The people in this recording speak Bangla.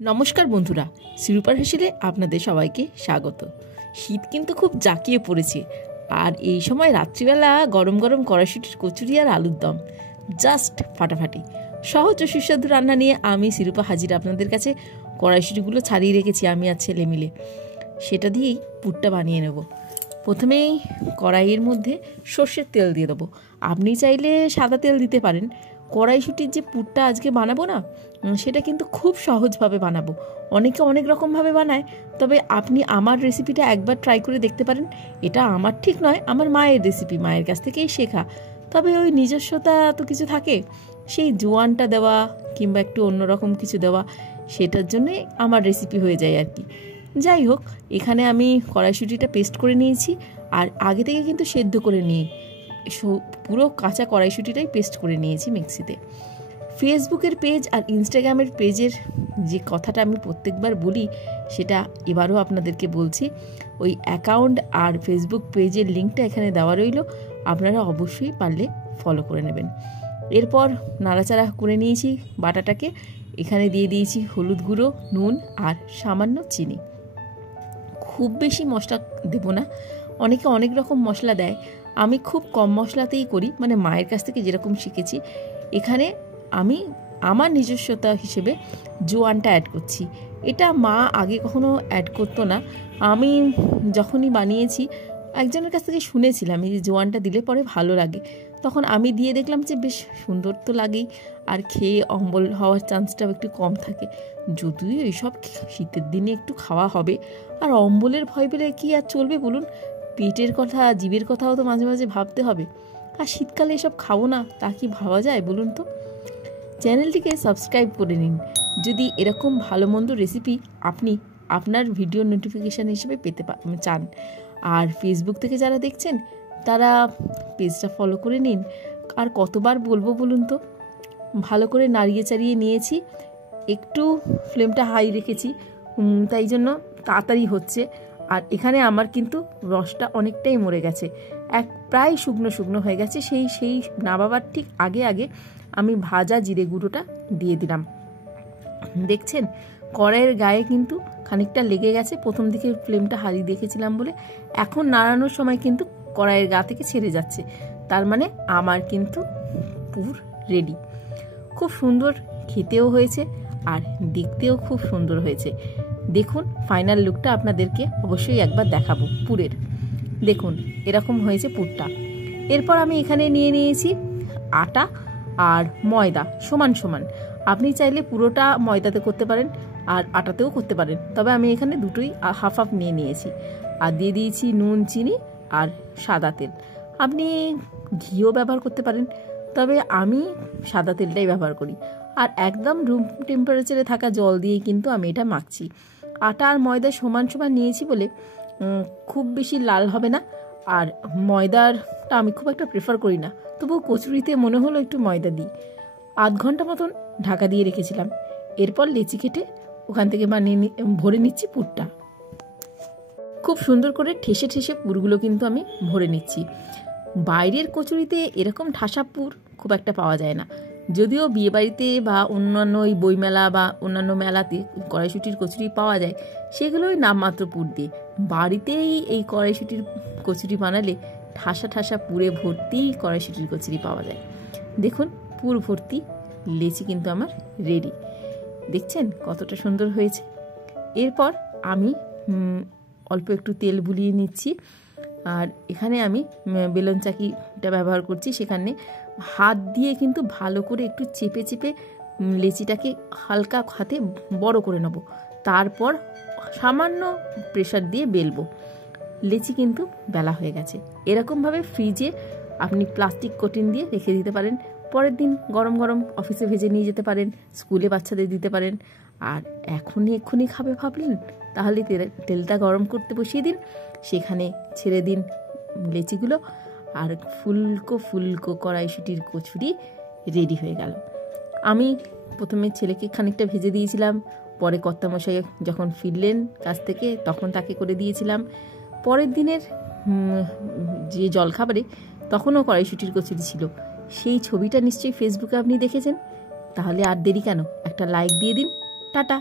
নমস্কার বন্ধুরা, শিরুপার হেসেলে আপনাদের সবাইকে স্বাগত। শীত কিন্তু খুব জাঁকিয়ে পড়েছে, আর এই সময় রাত্রিবেলা গরম গরম কড়াইশুঁটির কচুরি আর আলুর দম জাস্ট ফাটাফাটি। সহজ ও সুস্বাদু রান্না নিয়ে আমি শিরুপা হাজির আপনাদের কাছে। কড়াইশুঁটিগুলো ছাড়িয়ে রেখেছি আমি আর ছেলে মিলে, সেটা দিয়েই পুরটা বানিয়ে নেব। প্রথমেই কড়াইয়ের মধ্যে সর্ষের তেল দিয়ে দেবো। আপনি চাইলে সাদা তেল দিতে পারেন। কড়াইশুঁটির যে পুরটা আজকে বানাবো না, সেটা কিন্তু খুব সহজভাবে বানাবো। অনেকে অনেক রকমভাবে বানায়, তবে আপনি আমার রেসিপিটা একবার ট্রাই করে দেখতে পারেন। এটা আমার ঠিক নয়, আমার মায়ের রেসিপি, মায়ের কাছ থেকেই শেখা। তবে ওই নিজস্বতা তো কিছু থাকে, সেই জোয়ানটা দেওয়া কিংবা একটু অন্যরকম কিছু দেওয়া, সেটার জন্যই আমার রেসিপি হয়ে যায় আর কি। যাই হোক, এখানে আমি কড়াইশুঁটিটা পেস্ট করে নিয়েছি, আর আগে থেকে কিন্তু সেদ্ধ করে নিয়ে পুরো কাঁচা কড়াইশুঁটিটাই পেস্ট করে নিয়েছি মিক্সিতে। ফেসবুকের পেজ আর ইনস্টাগ্রামের পেজের যে কথাটা আমি প্রত্যেকবার বলি, সেটা এবারও আপনাদেরকে বলছি। ওই অ্যাকাউন্ট আর ফেসবুক পেজের লিঙ্কটা এখানে দেওয়া রইল, আপনারা অবশ্যই পারলে ফলো করে নেবেন। এরপর নাড়াচাড়া করে নিয়েছি বাটাটাকে। এখানে দিয়ে দিয়েছি হলুদ গুঁড়ো, নুন আর সামান্য চিনি। খুব বেশি মশলা দেব না, অনেকে অনেক রকম মশলা দেয়, আমি খুব কম মশলাতেই করি, মানে মায়ের কাছ থেকে যেরকম শিখেছি। এখানে আমি আমার নিজস্বতা হিসেবে জোয়ানটা অ্যাড করছি। এটা মা আগে কখনো অ্যাড করতো না। আমি যখনই বানিয়েছি একজনের কাছ থেকে শুনেছিলাম এই যে জোয়ানটা দিলে পরে ভালো লাগে, তখন আমি দিয়ে দেখলাম যে বেশ সুন্দর তো লাগেই, আর খেয়ে অম্বল হওয়ার চান্সটাও একটু কম থাকে। যদিও এইসব শীতের দিনে একটু খাওয়া হবে, আর অম্বলের ভয় পেলে কি আর চলবে বলুন? পেটের কথা, জীবের কথাও তো মাঝে মাঝে ভাবতে হবে। আর শীতকালে এসব খাবো না, তা কি ভাবা যায় বলুন তো? চ্যানেলটিকে সাবস্ক্রাইব করে নিন যদি এরকম ভালো মন্দ রেসিপি আপনি আপনার ভিডিও নোটিফিকেশান হিসেবে পেতে চান। আর ফেসবুক থেকে যারা দেখছেন তারা পেজটা ফলো করে নিন। আর কতবার বলবো বলুন তো? ভালো করে নাড়িয়ে চাড়িয়ে নিয়েছি, একটু ফ্লেমটা হাই রেখেছি, তাই জন্য তাড়াতাড়ি হচ্ছে। আর এখানে আমার কিন্তু রসটা অনেকটাই মরে গেছে, প্রায় শুকনো শুকনো হয়ে গেছে। সেই নামাবার ঠিক আগে আগে আমি ভাজা জিরে গুঁড়োটা দিয়ে দিলাম। দেখছেন কড়াইয়ের গায়ে কিন্তু খানিকটা লেগে গেছে, প্রথম দিকে ফ্লেমটা হারিয়ে দেখেছিলাম বলে। এখন নাড়ানোর সময় কিন্তু কড়াইয়ের গা থেকে ছেড়ে যাচ্ছে, তার মানে আমার কিন্তু পুর রেডি। খুব সুন্দর খেতেও হয়েছে আর দেখতেও খুব সুন্দর হয়েছে। দেখুন ফাইনাল লুকটা আপনাদেরকে অবশ্যই একবার দেখাবো পুরের। দেখুন এরকম হয়েছে পুরটা। এরপর আমি এখানে নিয়ে নিয়েছি আটা আর ময়দা সমান সমান। আপনি চাইলে পুরোটা ময়দাতে করতে পারেন আর আটাতেও করতে পারেন, তবে আমি এখানে দুটোই হাফ হাফ নিয়ে নিয়েছি। আর দিয়ে দিয়েছি নুন, চিনি আর সাদা তেল। আপনি ঘিও ব্যবহার করতে পারেন, তবে আমি সাদা তেলটাই ব্যবহার করি। আর একদম রুম টেম্পারেচারে থাকা জল দিয়েই কিন্তু আমি এটা মাখছি। আটা আর ময়দা সমান সমান নিয়েছি বলে খুব বেশি লাল হবে না। আর ময়দাটা আমি খুব একটা প্রেফার করি না, তবুও কচুরিতে মনে হলো একটু ময়দা দিই। আধ ঘন্টা মতন ঢাকা দিয়ে রেখেছিলাম। এরপর লেচি কেটে ওখান থেকে ভরে নিচ্ছি পুরটা। খুব সুন্দর করে ঠেসে ঠেসে পুরগুলো কিন্তু আমি ভরে নিচ্ছি। বাইরের কচুরিতে এরকম ঠাসা পুর খুব একটা পাওয়া যায় না, যদিও বিয়েবাড়িতে বা অন্যান্য ওই বইমেলা বা অন্যান্য মেলাতে কড়াইশুঁটির কচুরি পাওয়া যায়, সেগুলোই নামমাত্র পুর দিয়ে। বাড়িতেই এই কড়াইশুঁটির কচুরি বানালে ঠাসা ঠাসা পুরে ভর্তি কড়াইশুঁটির কচুরি পাওয়া যায়। দেখুন পুর ভর্তি লেচি কিন্তু আমার রেডি। দেখছেন কতটা সুন্দর হয়েছে। এরপর আমি অল্প একটু তেল বুলিয়ে নিচ্ছি, আর এখানে আমি বেলন চাকিটা ব্যবহার করছি। সেখানে হাত দিয়ে কিন্তু ভালো করে একটু চেপে চেপে লেচিটাকে হালকা হাতে বড় করে নেব, তারপর সামান্য প্রেসার দিয়ে বেলবো। লেচি কিন্তু বেলা হয়ে গেছে। এরকমভাবে ফ্রিজে আপনি প্লাস্টিক কোটিং দিয়ে রেখে দিতে পারেন, পরের দিন গরম গরম অফিসে ভেজে নিয়ে যেতে পারেন, স্কুলে বাচ্চাদের দিতে পারেন। আর এক্ষুনি খাবে ভাবলেন, তাহলে তেলটা গরম করতে বসিয়ে দিন, সেখানে ছেড়ে দিন লেচিগুলো, আর ফুলকো ফুলকো কড়াইশুঁটির কচুরি রেডি হয়ে গেল। আমি প্রথমে ছেলেকে খানিকটা ভেজে দিয়েছিলাম, পরে কর্তামশাই যখন ফিরলেন কাছ থেকে তখন তাকে করে দিয়েছিলাম। পরের দিনের যে জলখাবারে তখনও কড়াইশুঁটির কচুরি ছিল। সেই ছবিটা নিশ্চয়ই ফেসবুকে আপনি দেখেছেন। তাহলে আর দেরি কেন, একটা লাইক দিয়ে দিন। টাটা।